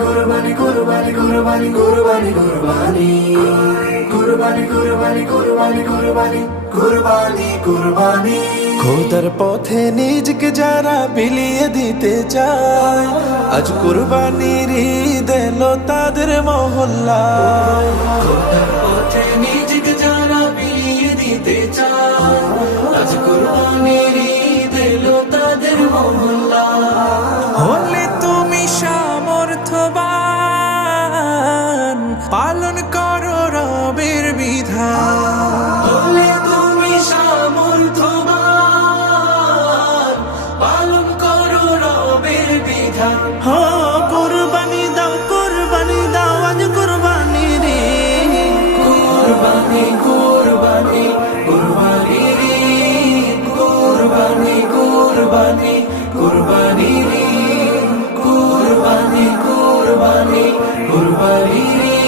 কুরবানি কুরবানি কুরবানি কুরবানি কুরবানি কুরবানি কুরবানি কুরবানি কুরবানি কুরবানি কুরবানি খোদার পথে নিজকে যারা বিলিয়ে দিতে চায় আজ কুরবানির ঈদ এলো তাদের মহল্লা। খোদার পথে নিজকে যারা বিলিয়ে দিতে চায় আজ কুরবানির ঈদ এলো তাদের মহল্লা। হলে তুমি সামর্থ্যবান পালন করো রবের বিধান। হলে তুমি সামর্থ্যবান পালন করো রবের বিধান। কুরবানি দাও আজ কুরবানি রে। কুরবানি কুরবানি কুরবানি রে কুরবানি কুরবানি কুরবানি রে কুরবানি কুরবানি কুরবানি রে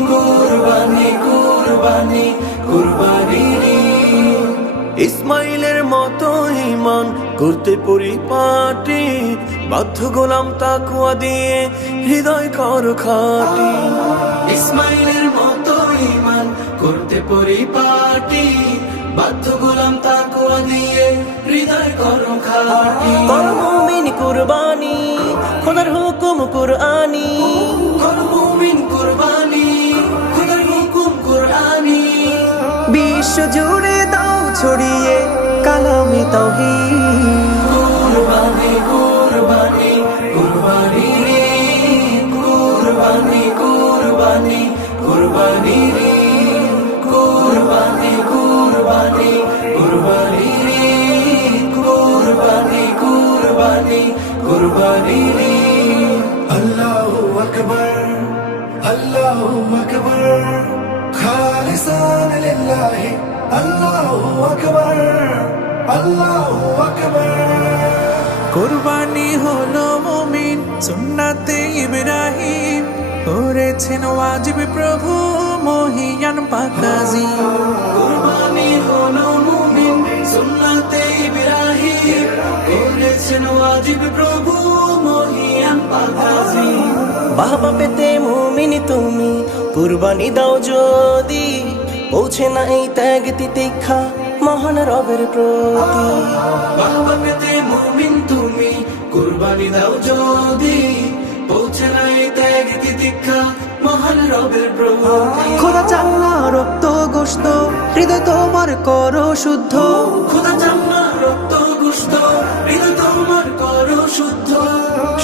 কুরবানি কুরবানি কুরবানি রে। ইসমাইলের মতো ঈমান করতে পরিপাটি বাধ্য গোলাম তাকওয়া দিয়ে হৃদয় কর খাটি। ইসমাইলের মতো ঈমান করতে পরিপাটি বাধ্য গোলাম তাকওয়া দিয়ে হৃদয় করো খাটি। কর মুমিন কুরবানি খোদার হুকুম কুরআনি। কর মুমিন কুরবানি খোদার হুকুম কুরআনি। বিশ্ব জুড়ে দাও ছড়িয়ে কালামে তাওহীদ। কুরবানি কুরবানি কুরবানি রে কুরবানি কুরবানি কুরবানি রে কুরবানি কুরবানি কুরবানি রে কুরবানি কুরবানি কুরবানি রে। আল্লাহু আকবার আল্লাহু আকবার খালিসান লিল্লাহি আল্লাহু আকবার আল্লাহু আকবার। কুরবানি হলো মুমিন সুন্নাতে ইব্রাহিম করেছেন ওয়াজিব প্রভু মহিয়ান পাকাজি। কুরবানি হলো মুমিন সুন্নাতে ইব্রাহিম করেছেন ওয়াজিব প্রভু মহিয়ান পাকাজি। বাবা পেতে মুমিন তুমি কুরবানি দাও যদি পৌঁছে না এই ত্যাগ তিতিক্ষা মহান রবের প্রতি। বাবা পেতে মুমিন তুমি কুরবানি দাও যদি পৌঁছে নাই ত্যাগ তিতিক্ষা মহান রবের প্রতি। খোদা চাল্লা রক্ত গোশত হৃদয় তোমার করো শুদ্ধ। খোদা চাম্মা রক্ত গুস্ত হৃদয় তোমার করো শুদ্ধ।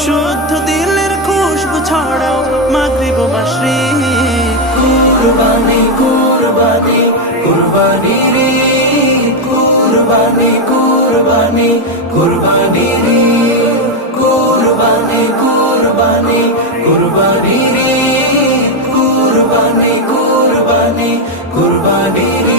শুদ্ধ দিলের খুশবু ছড়াও মাগরিব মাশরিক। কুরবানি কুরবানি কুরবানি রে কুরবানি কুরবানি কুরবানি রে কুরবানি কুরবানি কুরবানি রে কুরবানি কুরবানি কুরবানি রে।